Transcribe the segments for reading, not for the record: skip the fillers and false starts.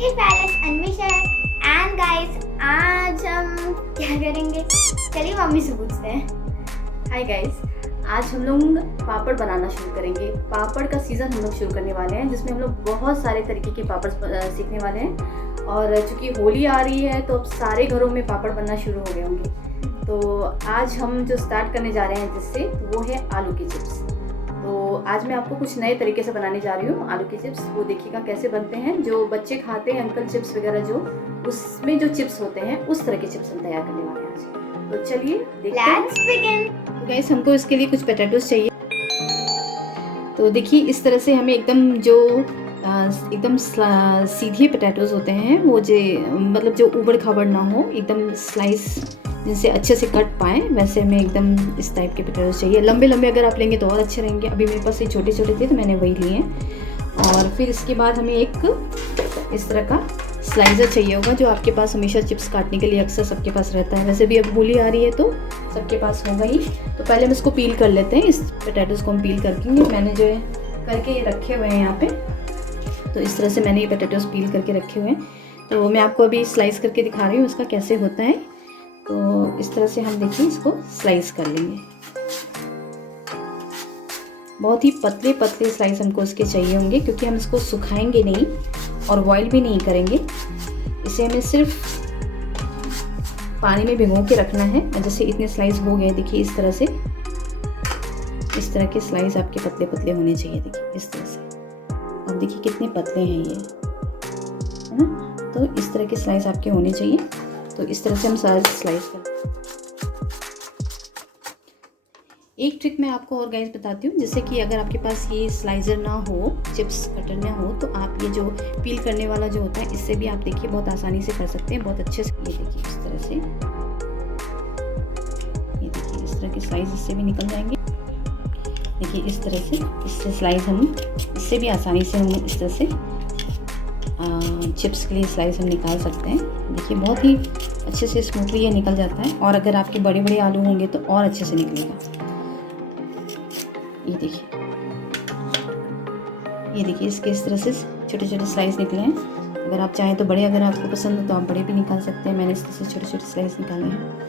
ये पैलेस अन्वेषा है and guys आज हम क्या करेंगे, चलिए मम्मी से पूछते हैं। हाय गाइस, आज हम लोग पापड़ बनाना शुरू करेंगे। पापड़ का सीज़न हम लोग शुरू करने वाले हैं, जिसमें हम लोग बहुत सारे तरीके के पापड़ सीखने वाले हैं। और चूँकि होली आ रही है तो अब सारे घरों में पापड़ बनना शुरू हो गए होंगे। तो आज हम जो स्टार्ट करने जा रहे हैं जिससे, वो है आलू की चिप्स। तो आज मैं आपको कुछ नए तरीके से बनाने जा रही हूँ आलू की चिप्स। वो देखिएगा कैसे बनते हैं। जो बच्चे खाते हैं अंकल चिप्स वगैरह, जो उसमें जो चिप्स होते हैं उस तरह के चिप्स हम तैयार करने वाले हैं आज। तो चलिए देखते हैं। Let's begin. तो गाइस, हमको इसके लिए कुछ पोटैटोस चाहिए। तो देखिए इस तरह से हमें एकदम सीधे पोटैटोस होते हैं, वो मतलब जो उबड़ खाबड़ ना हो, एकदम स्लाइस जिनसे अच्छे से कट पाएँ, वैसे हमें एकदम इस टाइप के पोटैटोस चाहिए। लंबे लंबे अगर आप लेंगे तो और अच्छे रहेंगे। अभी मेरे पास ये छोटे छोटे थे तो मैंने वही लिए हैं। और फिर इसके बाद हमें एक इस तरह का स्लाइसर चाहिए होगा, जो आपके पास हमेशा चिप्स काटने के लिए अक्सर सबके पास रहता है। वैसे भी अब होली आ रही है तो सबके पास होगा ही। तो पहले हम इसको पील कर लेते हैं। इस पोटैटोस को हम पील करके, मैंने जो है करके ये रखे हुए हैं यहाँ पे। तो इस तरह से मैंने ये पोटैटोस पील करके रखे हुए हैं। तो मैं आपको अभी स्लाइस करके दिखा रही हूँ उसका कैसे होता है। तो इस तरह से हम देखिए इसको स्लाइस कर लेंगे। बहुत ही पतले पतले स्लाइस हमको इसके चाहिए होंगे, क्योंकि हम इसको सुखाएंगे नहीं और बॉईल भी नहीं करेंगे। इसे हमें सिर्फ पानी में भिगो के रखना है। जैसे इतने स्लाइस हो गए, देखिए इस तरह से, इस तरह के स्लाइस आपके पतले पतले होने चाहिए। देखिए इस तरह से, अब देखिए कितने पतले हैं ये, है ना। तो इस तरह के स्लाइस आपके होने चाहिए। तो इस तरह से हम सारे स्लाइस कर। एक ट्रिक मैं आपको और गाइस बताती हूँ, जैसे कि अगर आपके पास ये स्लाइसर ना हो, चिप्स कटर ना हो, तो आप ये जो पील करने वाला जो होता है, इससे भी आप देखिए बहुत आसानी से कर सकते हैं, बहुत अच्छे से। ये देखिए इस तरह से, ये देखिए इस तरह के स्लाइस इससे भी निकल जाएंगे। देखिए इस तरह से, इससे स्लाइस हम इससे भी आसानी से हम इस तरह से चिप्स के लिए स्लाइस हम निकाल सकते हैं। देखिए बहुत ही अच्छे से स्मूथली ये निकल जाता है। और अगर आपके बड़े बड़े आलू होंगे तो और अच्छे से निकलेगा। ये देखिए इसके इस तरह से छोटे छोटे स्लाइस निकले हैं। अगर आप चाहें तो बड़े, अगर आपको पसंद हो तो आप बड़े भी निकाल सकते हैं। मैंने इस तरह से छोटे छोटे स्लाइस निकाले हैं।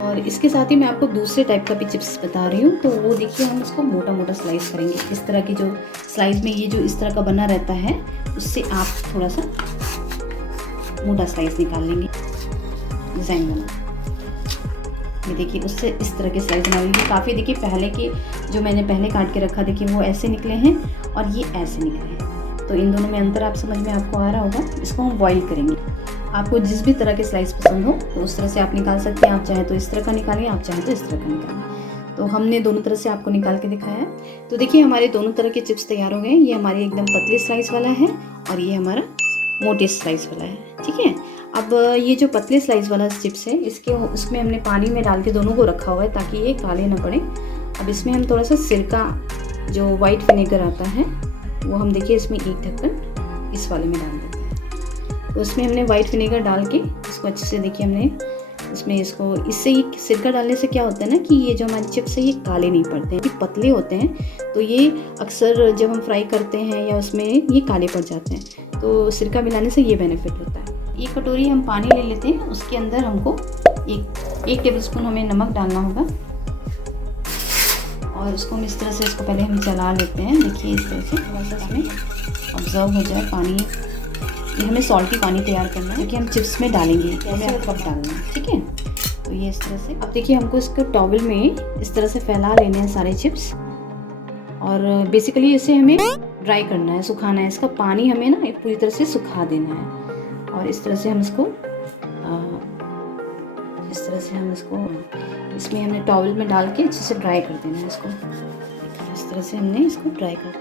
और इसके साथ ही मैं आपको दूसरे टाइप का भी चिप्स बता रही हूँ। तो वो देखिए हम इसको मोटा मोटा स्लाइस करेंगे। इस तरह की जो स्लाइस में ये जो इस तरह का बना रहता है, उससे आप थोड़ा सा मोटा स्लाइस निकाल लेंगे डिज़ाइन वाला। ये देखिए उससे इस तरह के स्लाइस बना लेंगे। काफ़ी देखिए पहले के जो मैंने पहले काट के रखा, देखिए वो ऐसे निकले हैं और ये ऐसे निकले हैं। तो इन दोनों में अंतर आप समझ में आपको आ रहा होगा। इसको हम बॉईल करेंगे। आपको जिस भी तरह के स्लाइस पसंद हो तो उस तरह से आप निकाल सकते हैं। आप चाहें तो इस तरह का निकालें, आप चाहें तो इस तरह का निकालें। तो हमने दोनों तरह से आपको निकाल के दिखाया है। तो देखिए हमारे दोनों तरह के चिप्स तैयार हो गए। ये हमारे एकदम पतले स्लाइस वाला है और ये हमारा मोटे स्लाइस वाला है, ठीक है। अब ये जो पतले स्लाइस वाला चिप्स है, उसमें हमने पानी में डाल के दोनों को रखा हुआ है ताकि ये काले ना पड़े। अब इसमें हम थोड़ा सा सिरका, जो वाइट विनेगर आता है, वो हम देखिए इसमें एक ढक्कन इस वाले में डाल देते हैं। तो उसमें हमने वाइट विनेगर डाल के इसको अच्छे से, देखिए हमने इसमें इसको, इससे ही सिरका डालने से क्या होता है ना कि ये जो हमारे चिप्स है ये काले नहीं पड़ते हैं। ये पतले होते हैं तो ये अक्सर जब हम फ्राई करते हैं या उसमें ये काले पड़ जाते हैं। तो सिरका मिलाने से ये बेनिफिट होता है। एक कटोरी हम पानी ले लेते हैं। उसके अंदर हमको एक टेबलस्पून हमें नमक डालना होगा और उसको हम इस तरह से, इसको पहले हम चला लेते हैं। देखिए इस तरह से थोड़ा सा इसमें ऑब्जर्व हो जाए पानी। ये हमें सॉल्टी पानी तैयार करना है, क्योंकि हम चिप्स में डालेंगे, हमें अब कप डालना है, ठीक है। तो ये इस तरह से, अब देखिए हमको इसको टॉवल में इस तरह से फैला लेने हैं सारे चिप्स। और बेसिकली इसे हमें ड्राई करना है, सुखाना है। इसका पानी हमें ना पूरी तरह से सुखा देना है। और इस तरह से हम इसको इसमें हमने टॉवल में डाल के अच्छे से ड्राई कर देना है इसको। इस तरह से हमने इसको ड्राई कर दिया।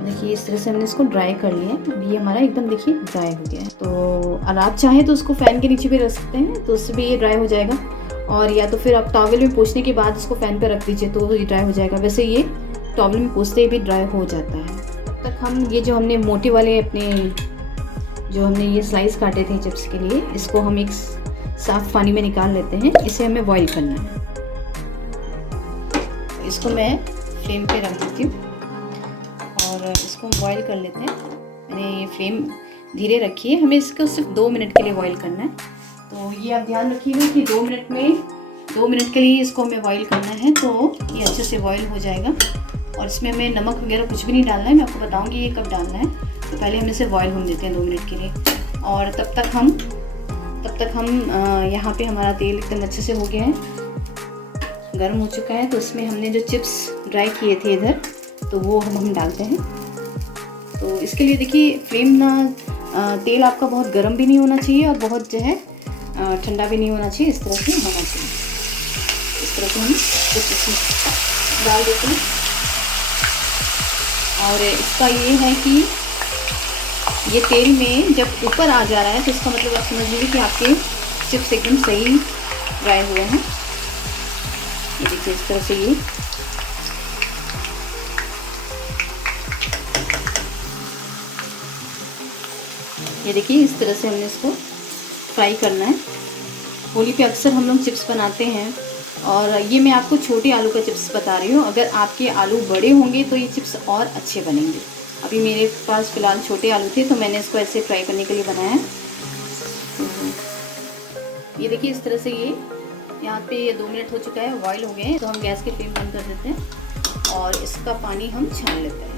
देखिए इस तरह से हमने इसको ड्राई कर लिया है। ये हमारा एकदम देखिए ड्राई हो गया है। तो अगर आप चाहें तो उसको फ़ैन के नीचे भी रख सकते हैं, तो उससे भी ये ड्राई हो जाएगा। और या तो फिर आप टॉवल में पोंछने के बाद इसको फ़ैन पे रख दीजिए तो ये ड्राई हो जाएगा। वैसे ये टॉवल में पोंछते ही भी ड्राई हो जाता है। तब तक हम ये जो हमने मोटे वाले जो हमने ये स्लाइस काटे थे चिप्स के लिए, इसको हम एक साफ़ पानी में निकाल लेते हैं। इसे हमें बॉईल करना है। इसको मैं फ्लेम पे रख देती हूँ और इसको हम बॉईल कर लेते हैं। मैंने ये फ्लेम धीरे रखी है, हमें इसको सिर्फ 2 मिनट के लिए बॉईल करना है। तो ये आप ध्यान रखिएगा कि 2 मिनट के लिए इसको हमें बॉईल करना है, तो ये अच्छे से बॉईल हो जाएगा। और इसमें हमें नमक वगैरह कुछ भी नहीं डालना है, मैं आपको बताऊँगी ये कब डालना है। तो पहले हम इसे बॉईल होने देते हैं 2 मिनट के लिए। और तब तक हम यहाँ पे हमारा तेल एकदम अच्छे से हो गया है, गर्म हो चुका है। तो इसमें हमने जो चिप्स ड्राई किए थे इधर, तो वो हम डालते हैं। तो इसके लिए देखिए फ्लेम ना तेल आपका बहुत गर्म भी नहीं होना चाहिए और बहुत जो है ठंडा भी नहीं होना चाहिए, इस तरह से होना चाहिए। इस तरह से हम चिप्स इसमें डाल देते हैं। और इसका ये है कि ये तेल में जब ऊपर आ जा रहा है तो इसका मतलब आप समझ लीजिए कि आपके चिप्स एकदम सही ड्राई हुए हैं। ये देखिए इस तरह से ये देखिए इस तरह से हमने इसको फ्राई करना है। होली पे अक्सर हम लोग चिप्स बनाते हैं और ये मैं आपको छोटे आलू का चिप्स बता रही हूँ। अगर आपके आलू बड़े होंगे तो ये चिप्स और अच्छे बनेंगे। अभी मेरे पास फ़िलहाल छोटे आलू थे तो मैंने इसको ऐसे फ्राई करने के लिए बनाया है। ये देखिए इस तरह से ये यहाँ पे ये 2 मिनट हो चुका है, बॉईल हो गए हैं। तो हम गैस की फ्लेम बंद कर देते हैं और इसका पानी हम छान लेते हैं।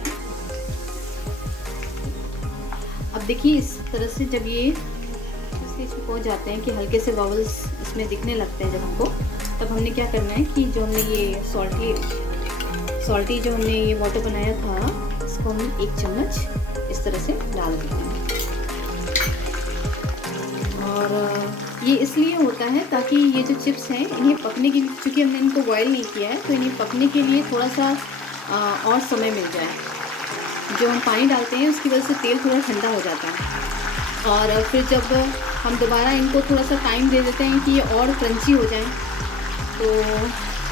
अब देखिए इस तरह से जब ये स्टेज पे पहुँच जाते हैं कि हल्के से बबल्स इसमें दिखने लगते हैं जब हमको, तब हमने क्या करना है कि जो हमने ये सॉल्टी जो हमने ये वाटर बनाया था, इसको हम 1 चम्मच इस तरह से डाल देते हैं। और ये इसलिए होता है ताकि ये जो चिप्स हैं इन्हें पकने के लिए, चूँकि हमने इनको बॉयल नहीं किया है तो इन्हें पकने के लिए थोड़ा सा और समय मिल जाए। जो हम पानी डालते हैं उसकी वजह से तेल थोड़ा ठंडा हो जाता है और फिर जब हम दोबारा इनको थोड़ा सा टाइम दे देते हैं कि ये और क्रंची हो जाए, तो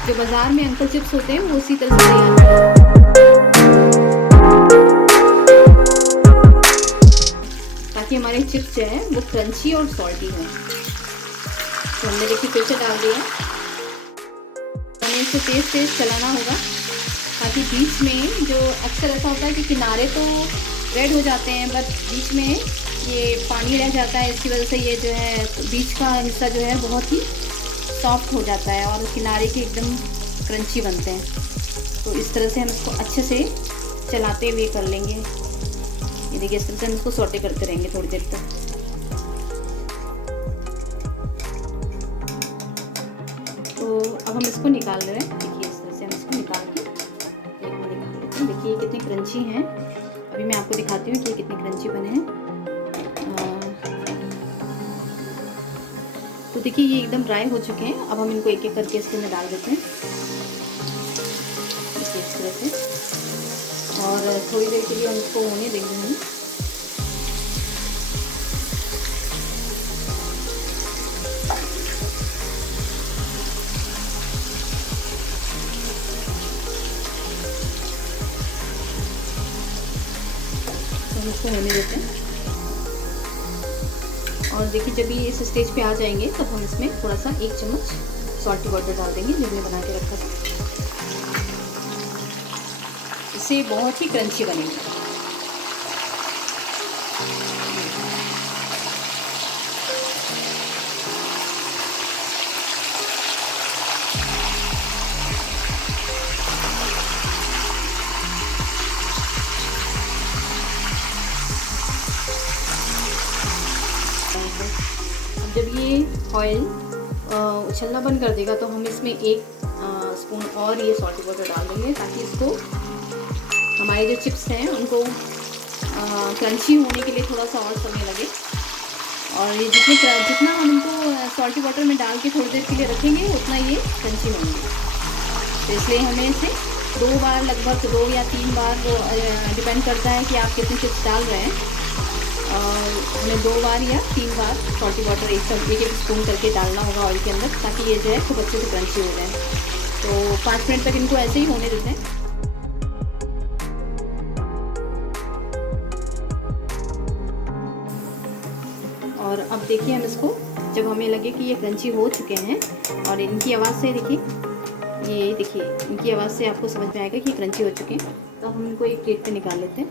जो बाज़ार में अंकल चिप्स होते हैं वो उसी तरह से तैयार हैं, ताकि हमारे चिप्स जो है वो क्रंची और सॉल्टी हों। तो हमने देखिए फिर से डाल दिया। हमें इसे तेज़ चलाना होगा ताकि बीच में जो अक्सर ऐसा होता है कि किनारे तो रेड हो जाते हैं बट बीच में ये पानी रह जाता है, इसकी वजह से ये जो है बीच का हिस्सा जो है बहुत ही सॉफ्ट हो जाता है और किनारे के एकदम क्रंची बनते हैं। तो इस तरह से हम इसको अच्छे से चलाते हुए कर लेंगे। ये देखिए इस तरह से हम इसको सौटे करते रहेंगे थोड़ी देर तक। तो अब हम इसको निकाल रहे हैं। देखिए इस तरह से हम इसको निकाल के एक में निकाल लेते हैं। देखिए ये कितने क्रंची हैं। अभी मैं आपको दिखाती हूँ कि ये कितने क्रंची बने हैं। तो देखिए ये एकदम ड्राई हो चुके हैं। अब हम इनको एक एक करके इसके अंदर डाल देते हैं इस तरह से और थोड़ी देर के लिए हम इसको होने देंगे। हम इसको होने देते हैं और देखिए जब ये इस स्टेज पे आ जाएंगे तब हम इसमें थोड़ा सा 1 चम्मच सॉल्टी वाटर डाल देंगे जो हमने बना के रखा था। इससे बहुत ही क्रंची बनेगी। जब ये ऑयल उछलना बंद कर देगा तो हम इसमें 1 स्पून और ये सॉल्टी वाटर डाल देंगे ताकि इसको हमारे जो चिप्स हैं उनको क्रंची होने के लिए थोड़ा सा और समय लगे। और ये जितना हम इनको सॉल्टी वाटर में डाल के थोड़ी देर के लिए रखेंगे उतना ये क्रंची होंगे। तो इसलिए हमें इसे 2 बार लगभग 2 या 3 बार डिपेंड करता है कि आप कितने चिप्स डाल रहे हैं। और हमें 2 बार या 3 बार सॉल्टी वाटर एक स्पून करके डालना होगा ऑयल के अंदर ताकि ये जो है खूब अच्छे से क्रंची हो जाए। तो 5 मिनट तक इनको ऐसे ही होने देते हैं। और अब देखिए हम इसको जब हमें लगे कि ये क्रंची हो चुके हैं और इनकी आवाज़ से देखिए ये देखिए, इनकी आवाज़ से आपको समझ में आएगा कि क्रंची हो चुके हैं। तो हम इनको एक प्लेट पे निकाल लेते हैं।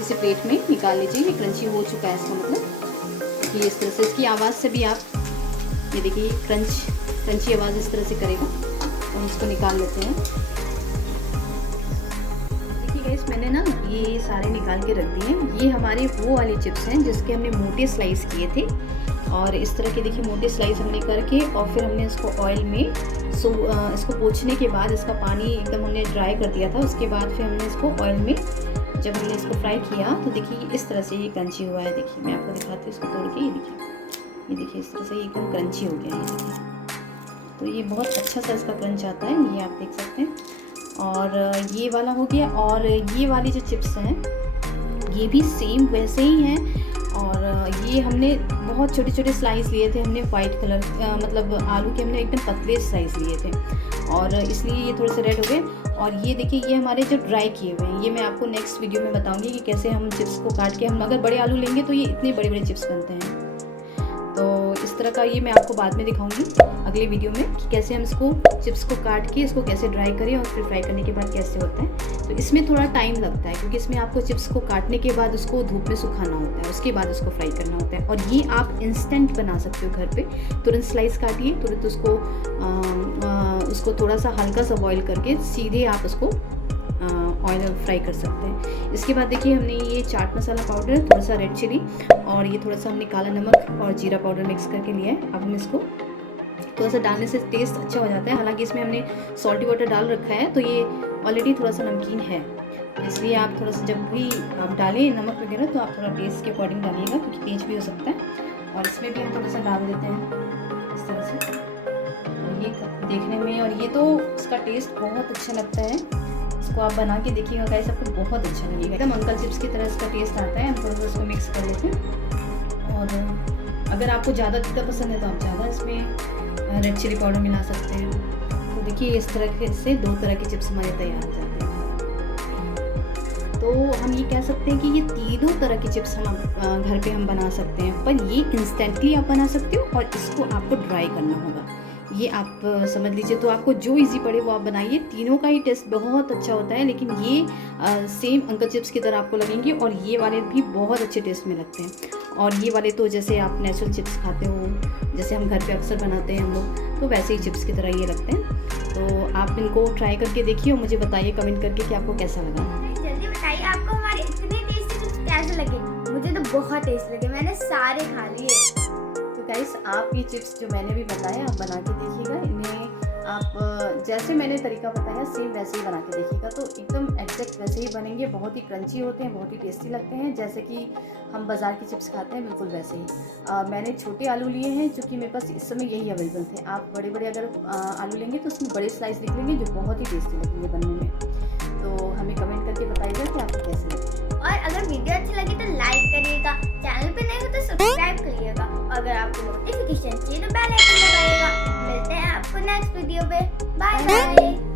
इसे प्लेट में निकाल लीजिए। ये क्रंची हो चुका है, इसका मतलब कि इस तरह से इसकी आवाज़ से भी आप ये देखिए क्रंची आवाज़ इस तरह से करेगा। तो हम इसको निकाल लेते हैं। देखिए गाइस, मैंने ना ये सारे निकाल के रख दिए हैं। ये हमारे वो वाले चिप्स हैं जिसके हमने मोटे स्लाइस किए थे, और इस तरह के देखिए मोटे स्लाइस हमने करके और फिर हमने इसको ऑयल में इसको पोंछने के बाद इसका पानी एकदम हमने ड्राई कर दिया था। उसके बाद फिर हमने इसको ऑयल में जब हमने इसको फ्राई किया तो देखिए इस तरह से ये क्रंची हुआ है। देखिए मैं आपको दिखाती हूँ इसको तोड़ के। ये देखिए इस तरह से एकदम क्रंची हो गया है। ये देखिए, तो ये बहुत अच्छा सा इसका क्रंच आता है, ये आप देख सकते हैं। और ये वाला हो गया। और ये वाली जो चिप्स हैं ये भी सेम वैसे ही हैं। और ये हमने बहुत छोटे छोटे स्लाइस लिए थे हमने, वाइट कलर मतलब आलू के हमने एकदम पतले स्लाइस लिए थे, और इसलिए ये थोड़े से रेड हो गए। और ये देखिए ये हमारे जो ड्राई किए हुए हैं, ये मैं आपको नेक्स्ट वीडियो में बताऊंगी कि कैसे हम चिप्स को काट के, हम अगर बड़े आलू लेंगे तो ये इतने बड़े बड़े चिप्स बनते हैं। तो इस तरह का ये मैं आपको बाद में दिखाऊंगी अगले वीडियो में कि कैसे हम इसको चिप्स को काट के इसको कैसे ड्राई करें और फिर फ्राई करने के बाद कैसे होता है। तो इसमें थोड़ा टाइम लगता है क्योंकि इसमें आपको चिप्स को काटने के बाद उसको धूप में सुखाना होता है, उसके बाद उसको फ्राई करना होता है। और ये आप इंस्टेंट बना सकते हो घर पे। तुरंत स्लाइस काटिए, तुरंत उसको थोड़ा सा हल्का सा बॉईल करके सीधे आप उसको ऑयल में फ्राई कर सकते हैं। इसके बाद देखिए हमने ये चाट मसाला पाउडर, थोड़ा सा रेड चिली और ये थोड़ा सा हमने काला नमक और जीरा पाउडर मिक्स करके लिया है। अब हम इसको थोड़ा सा डालने से टेस्ट अच्छा हो जाता है। हालांकि इसमें हमने सॉल्टी वाटर डाल रखा है तो ये ऑलरेडी थोड़ा सा नमकीन है, इसलिए आप थोड़ा सा जब भी आप डालें नमक वगैरह तो आप थोड़ा टेस्ट के अकॉर्डिंग डालिएगा क्योंकि तेज भी हो सकता है। और इसमें भी हम थोड़ा सा डाल देते हैं इस तरह से। और ये देखने में, और ये तो इसका टेस्ट बहुत अच्छा लगता है। इसको आप बना के देखिएगा गाइस, आपको बहुत अच्छा लगेगा। एकदम अंकल चिप्स की तरह इसका टेस्ट आता है। हम थोड़ा सा इसको मिक्स कर लेते हैं। और अगर आपको ज़्यादा तीखा पसंद है तो आप ज़्यादा इसमें रेड चिली पाउडर मिला सकते हैं। तो देखिए इस तरह से 2 तरह के चिप्स हमारे तैयार हो जाते हैं। तो हम ये कह सकते हैं कि ये तीनों तरह के चिप्स हम घर पे हम बना सकते हैं, पर ये इंस्टेंटली आप बना सकते हो और इसको आपको ड्राई करना होगा। ये आप समझ लीजिए। तो आपको जो इजी पड़े वो आप बनाइए। तीनों का ही टेस्ट बहुत अच्छा होता है, लेकिन ये सेम अंकल चिप्स की तरह आपको लगेंगे और ये वाले भी बहुत अच्छे टेस्ट में लगते हैं। और ये वाले तो जैसे आप नेचुरल चिप्स खाते हो, जैसे हम घर पे अक्सर बनाते हैं हम लोग, तो वैसे ही चिप्स की तरह ये लगते हैं। तो आप इनको ट्राई करके देखिए और मुझे बताइए कमेंट करके कि आपको कैसा लगा। जल्दी बताइए आपको हमारे इतने टेस्टी चिप्स कैसे लगे। मुझे तो बहुत टेस्ट लगे, मैंने सारे खा लिए। गाइस आप ये चिप्स जो मैंने भी बताया आप बना के देखिएगा। इन्हें आप जैसे मैंने तरीका बताया सेम वैसे ही बना के देखिएगा, तो एकदम एग्जैक्ट वैसे ही बनेंगे। बहुत ही क्रंची होते हैं, बहुत ही टेस्टी लगते हैं, जैसे कि हम बाज़ार की चिप्स खाते हैं बिल्कुल वैसे ही। मैंने छोटे आलू लिए हैं क्योंकि मेरे पास इस समय यही अवेलेबल थे। आप बड़े बड़े अगर आलू लेंगे तो उसमें बड़े स्लाइस निकलेंगे जो बहुत ही टेस्टी लगेंगे बनने में। तो हमें कमेंट करके बताइएगा कि आपको कैसे लगे। और अगर वीडियो अच्छी लगी तो लाइक करिएगा, चैनल पे नए हो तो सब्सक्राइब करिएगा, अगर आपको नोटिफिकेशन चाहिए तो बेल आइकन दबाइएगा। मिलते हैं आपको नेक्स्ट वीडियो पे। Bye bye.